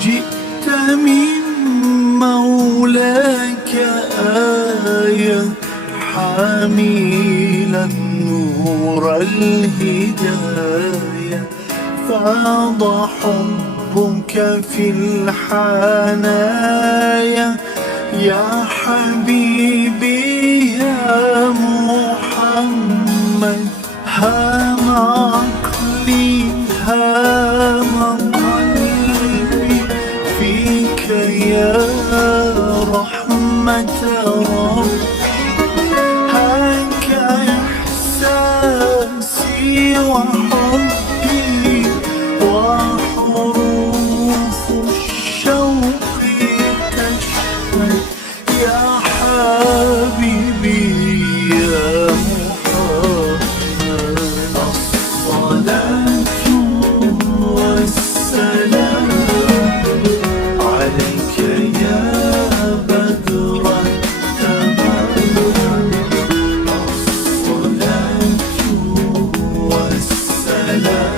جئت من مولاك آية حاملا نور الهداية، فاض حبك في الحنايا يا حبيبي يا محمد. هام عقلي هام قلبي فيك يا رحمة ربي، هاك إحساسي وحبي وحروف الشوق تشهد يا حبيبي يا محمد. الصلاة والسلام عليك يا بدر التمام. الصلاة والسلام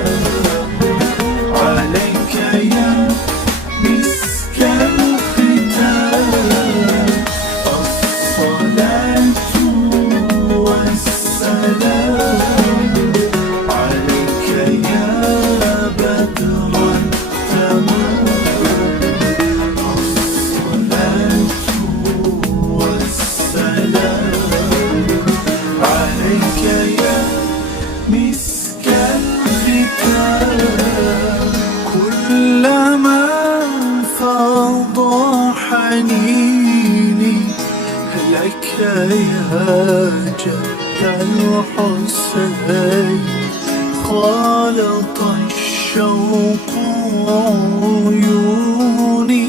عليك يا مسك الختام. الصلاة والسلام عليك يا بدر التمام. الصلاة والسلام عليك يا مسك الختام. كلما فاض حنيني لك يا جد الحسين، خالط الشوق عيوني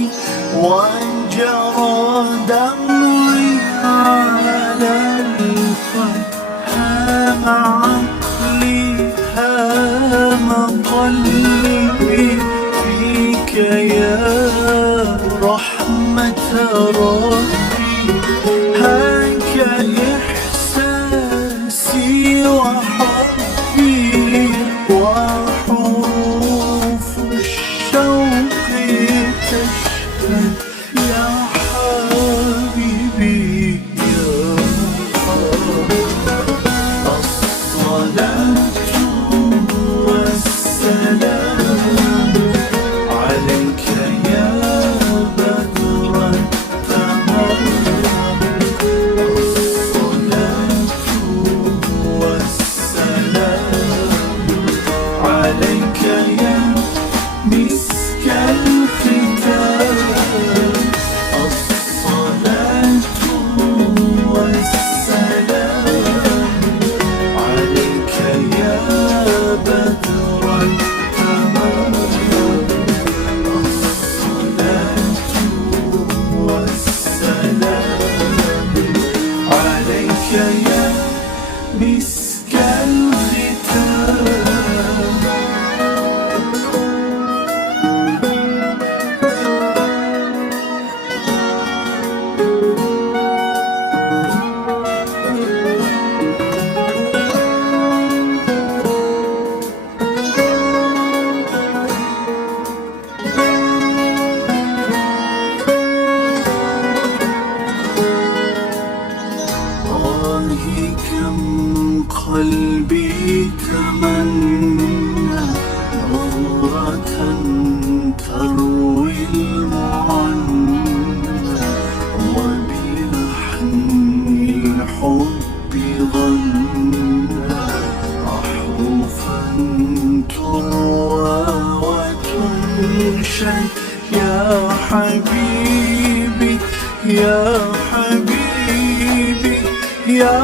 وانجرى دمعي على الخد. هام عقلي هام قلبي فيك يا رحمة ربي، هاك إحساسي وحبي وحروف الشوق تشهد يا حبيبي يا محمد. الصلاة والسلام عليك يا بدر التمام. الصلاة والسلام عليك يا مسك الختام. الصلاة والسلام عليك يا بدر التمام. الصلاة والسلام عليك يا مسك الختام. كم قلبي تمنى نظرة تروي المعنى، وبلحن الحب غنى أحرفا تروى وتنشد يا حبيبي يا حبيبي يا